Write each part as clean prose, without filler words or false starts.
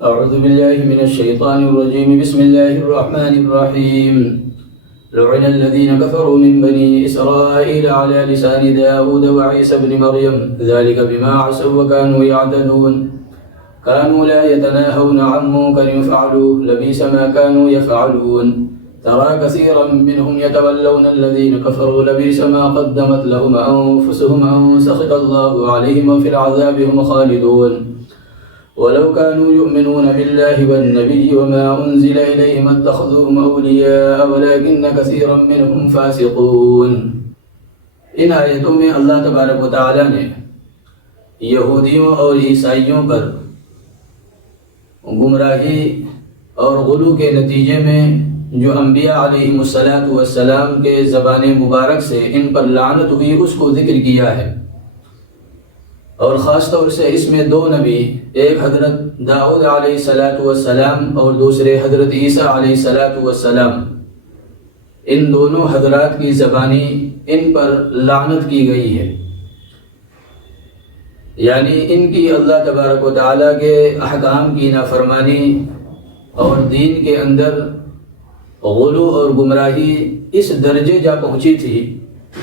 أعوذ بالله من الشيطان الرجيم. بسم الله الرحمن الرحيم. لعن الذين كفروا من بني إسرائيل على لسان داود وعيسى بن مريم ذلك بما عصوا وكانوا يعتدون كانوا لا يتناهون عن منكر يفعلوه لبئس ما كانوا يفعلون ترى كثيرا منهم يتولون الذين كفروا لبئس ما قدمت لهم أنفسهم أن سخط الله عليهم وفي العذاب هم خالدون ولو كانوا يؤمنون بالله والنبي وما أنزل إليهم اتخذوهم أولياء ولكن كثيرا منهم فاسقون. ان آیتوں میں اللہ تبارک و تعالی نے یہودیوں اور عیسائیوں پر گمراہی اور غلو کے نتیجے میں جو انبیاء علیہم السلام کے زبان مبارک سے ان پر لعنت ہوئی اس کو ذکر کیا ہے، اور خاص طور سے اس میں دو نبی، ایک حضرت داؤد علیہ السلام اور دوسرے حضرت عیسیٰ علیہ السلام، ان دونوں حضرات کی زبانی ان پر لعنت کی گئی ہے، یعنی ان کی اللہ تبارک و تعالیٰ کے احکام کی نافرمانی اور دین کے اندر غلو اور گمراہی اس درجے جا پہنچی تھی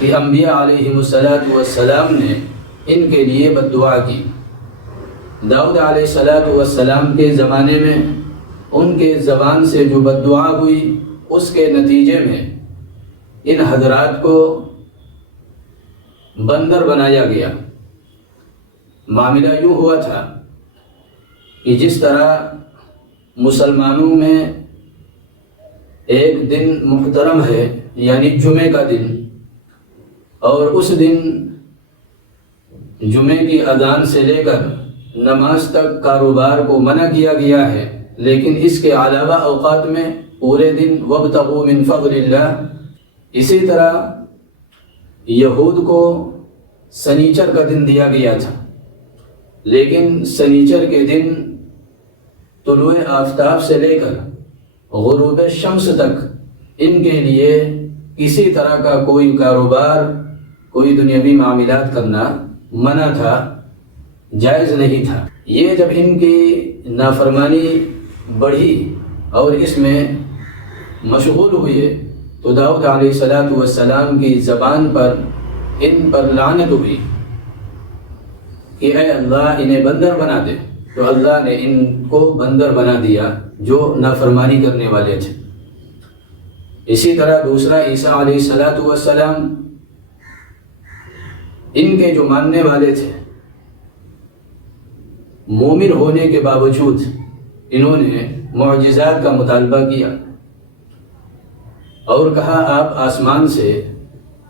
کہ انبیاء علیہم السلام نے ان کے لیے بد دعا کی۔ داؤد علیہ السلام کے زمانے میں ان کے زبان سے جو بد دعا ہوئی اس کے نتیجے میں ان حضرات کو بندر بنایا گیا۔ معاملہ یوں ہوا تھا کہ جس طرح مسلمانوں میں ایک دن محترم ہے یعنی جمعے کا دن، اور اس دن جمعے کی اذان سے لے کر نماز تک کاروبار کو منع کیا گیا ہے، لیکن اس کے علاوہ اوقات میں پورے دن وابتغوا من فضل اللہ، اسی طرح یہود کو سنیچر کا دن دیا گیا تھا، لیکن سنیچر کے دن طلوع آفتاب سے لے کر غروب شمس تک ان کے لیے کسی طرح کا کوئی کاروبار، کوئی دنیاوی معاملات کرنا منع تھا، جائز نہیں تھا۔ یہ جب ان کی نافرمانی بڑھی اور اس میں مشغول ہوئے تو داؤد علیہ السلام کی زبان پر ان پر لعنت ہوئی کہ اے اللہ انہیں بندر بنا دے، تو اللہ نے ان کو بندر بنا دیا جو نافرمانی کرنے والے تھے۔ اسی طرح دوسرا عیسیٰ علیہ السلام، ان کے جو ماننے والے تھے، مومن ہونے کے باوجود انہوں نے معجزات کا مطالبہ کیا اور کہا آپ آسمان سے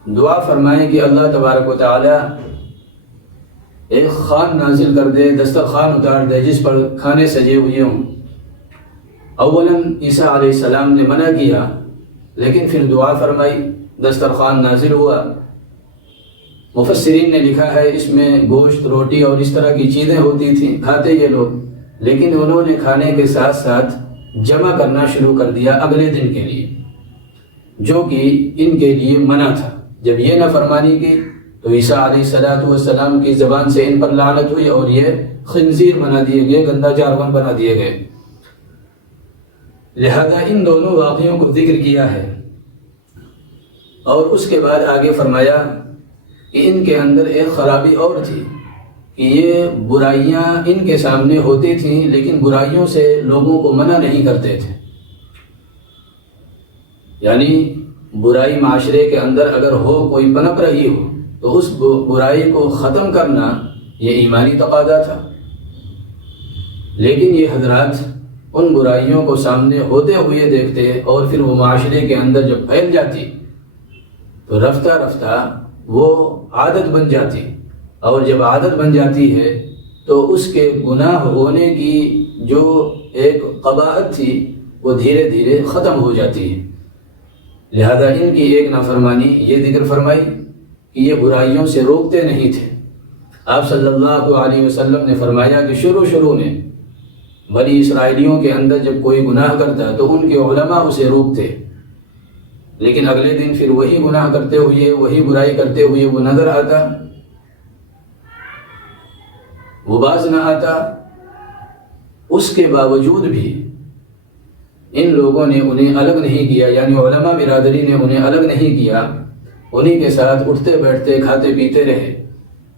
دعا فرمائیں کہ اللہ تبارک و تعالی ایک خوان نازل کر دے، دسترخوان اتار دے جس پر کھانے سجے ہوئے ہوں۔ اولاً عیسیٰ علیہ السلام نے منع کیا، لیکن پھر دعا فرمائی، دسترخوان نازل ہوا۔ مفسرین نے لکھا ہے اس میں گوشت، روٹی اور اس طرح کی چیزیں ہوتی تھیں، کھاتے یہ لوگ، لیکن انہوں نے کھانے کے ساتھ ساتھ جمع کرنا شروع کر دیا اگلے دن کے لیے، جو کہ ان کے لیے منع تھا۔ جب یہ نافرمانی کی تو عیسیٰ علیہ السلام کی زبان سے ان پر لعنت ہوئی اور یہ خنزیر بنا دیے گئے، گندا جانور بنا دیے گئے۔ لہذا ان دونوں واقعوں کو ذکر کیا ہے، اور اس کے بعد آگے فرمایا کہ ان کے اندر ایک خرابی اور تھی کہ یہ برائیاں ان کے سامنے ہوتی تھیں، لیکن برائیوں سے لوگوں کو منع نہیں کرتے تھے۔ یعنی برائی معاشرے کے اندر اگر ہو، کوئی پنپ رہی ہو، تو اس برائی کو ختم کرنا یہ ایمانی تقاضا تھا، لیکن یہ حضرات ان برائیوں کو سامنے ہوتے ہوئے دیکھتے اور پھر وہ معاشرے کے اندر جب پھیل جاتی تو رفتہ رفتہ وہ عادت بن جاتی، اور جب عادت بن جاتی ہے تو اس کے گناہ ہونے کی جو ایک قباحت تھی وہ دھیرے دھیرے ختم ہو جاتی ہے۔ لہذا ان کی ایک نافرمانی یہ ذکر فرمائی کہ یہ برائیوں سے روکتے نہیں تھے۔ آپ صلی اللہ علیہ وسلم نے فرمایا کہ شروع میں بنی اسرائیلیوں کے اندر جب کوئی گناہ کرتا تو ان کے علماء اسے روکتے، لیکن اگلے دن پھر وہی گناہ کرتے ہوئے، وہی برائی کرتے ہوئے وہ نظر آتا، وہ باز نہ آتا، اس کے باوجود بھی ان لوگوں نے انہیں الگ نہیں کیا، یعنی علماء برادری نے انہیں الگ نہیں کیا، انہی کے ساتھ اٹھتے بیٹھتے کھاتے پیتے رہے،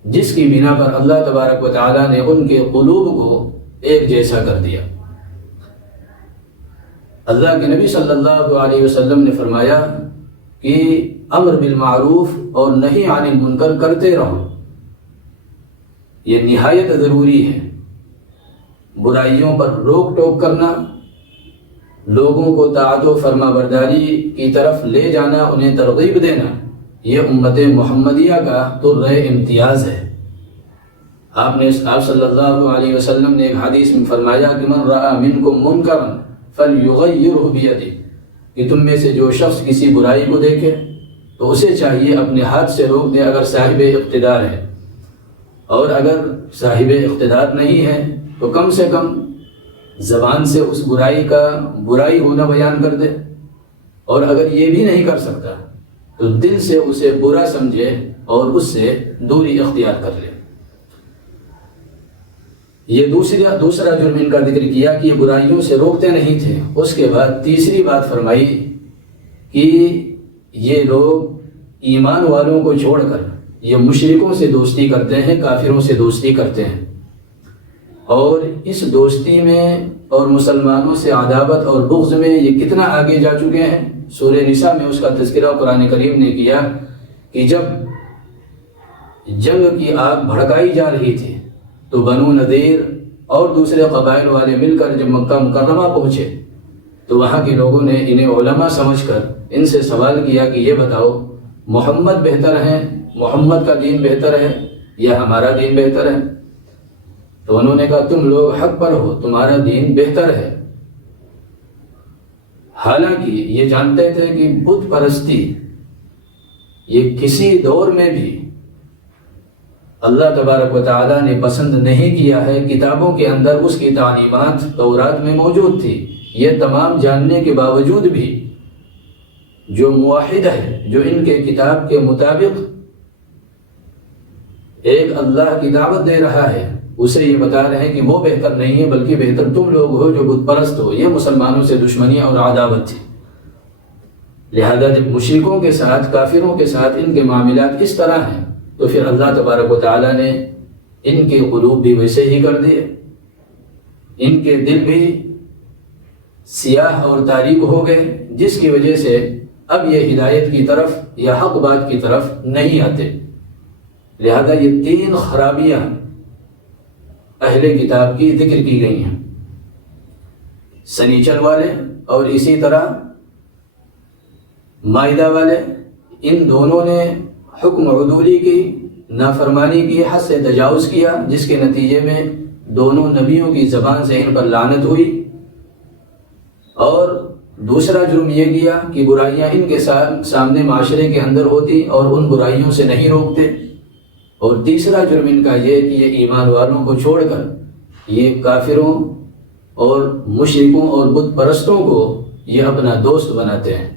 جس کی بنا پر اللہ تبارک و تعالیٰ نے ان کے قلوب کو ایک جیسا کر دیا۔ اللہ کے نبی صلی اللہ علیہ وسلم نے فرمایا کہ امر بالمعروف اور نہی عن المنکر کرتے رہو، یہ نہایت ضروری ہے۔ برائیوں پر روک ٹوک کرنا، لوگوں کو طاعت و فرما برداری کی طرف لے جانا، انہیں ترغیب دینا، یہ امت محمدیہ کا درجہ امتیاز ہے۔ آپ صلی اللہ علیہ وسلم نے ایک حدیث میں فرمایا کہ من رأى منکم منکرا فلیغیرہ بیدہ، کہ تم میں سے جو شخص کسی برائی کو دیکھے تو اسے چاہیے اپنے ہاتھ سے روک دے اگر صاحب اقتدار ہے، اور اگر صاحب اقتدار نہیں ہے تو کم سے کم زبان سے اس برائی کا برائی ہونا بیان کر دے، اور اگر یہ بھی نہیں کر سکتا تو دل سے اسے برا سمجھے اور اس سے دوری اختیار کر لے۔ یہ دوسرا جرم ان کا ذکر کیا کہ یہ برائیوں سے روکتے نہیں تھے۔ اس کے بعد تیسری بات فرمائی کہ یہ لوگ ایمان والوں کو چھوڑ کر یہ مشرکوں سے دوستی کرتے ہیں، کافروں سے دوستی کرتے ہیں، اور اس دوستی میں اور مسلمانوں سے عداوت اور بغض میں یہ کتنا آگے جا چکے ہیں۔ سورہ نساء میں اس کا تذکرہ قرآن کریم نے کیا کہ جب جنگ کی آگ بھڑکائی جا رہی تھی تو بنو نذیر اور دوسرے قبائل والے مل کر جب مکہ مکرمہ پہنچے تو وہاں کے لوگوں نے انہیں علماء سمجھ کر ان سے سوال کیا کہ یہ بتاؤ محمد بہتر ہے، محمد کا دین بہتر ہے یا ہمارا دین بہتر ہے؟ تو انہوں نے کہا تم لوگ حق پر ہو، تمہارا دین بہتر ہے۔ حالانکہ یہ جانتے تھے کہ بت پرستی یہ کسی دور میں بھی اللہ تبارک و تعالیٰ نے پسند نہیں کیا ہے۔ کتابوں کے اندر اس کی تعلیمات تورات میں موجود تھی، یہ تمام جاننے کے باوجود بھی جو موحد ہے، جو ان کے کتاب کے مطابق ایک اللہ کی دعوت دے رہا ہے، اسے یہ بتا رہے ہیں کہ وہ بہتر نہیں ہے بلکہ بہتر تم لوگ ہو جو بت پرست ہو۔ یہ مسلمانوں سے دشمنی اور عداوت تھی۔ لہذا جب مشرکوں کے ساتھ، کافروں کے ساتھ ان کے معاملات اس طرح ہیں تو پھر اللہ تبارک و تعالیٰ نے ان کے قلوب بھی ویسے ہی کر دیے، ان کے دل بھی سیاہ اور تاریک ہو گئے، جس کی وجہ سے اب یہ ہدایت کی طرف یا حق بات کی طرف نہیں آتے۔ لہذا یہ تین خرابیاں اہل کتاب کی ذکر کی گئی ہیں، سنیچر والے اور اسی طرح مائدہ والے، ان دونوں نے حکم عدولی کی، نافرمانی کی، حد سے تجاوز کیا، جس کے نتیجے میں دونوں نبیوں کی زبان سے ان پر لعنت ہوئی۔ اور دوسرا جرم یہ کیا کہ برائیاں ان کے سامنے معاشرے کے اندر ہوتی اور ان برائیوں سے نہیں روکتے۔ اور تیسرا جرم ان کا یہ کہ یہ ایمان والوں کو چھوڑ کر یہ کافروں اور مشرکوں اور بت پرستوں کو یہ اپنا دوست بناتے ہیں۔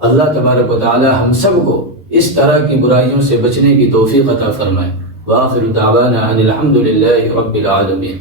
اللہ تبارک و تعالی ہم سب کو اس طرح کی برائیوں سے بچنے کی توفیق عطا فرمائے۔ وآخر دعوانا ان الحمد للہ رب العالمین۔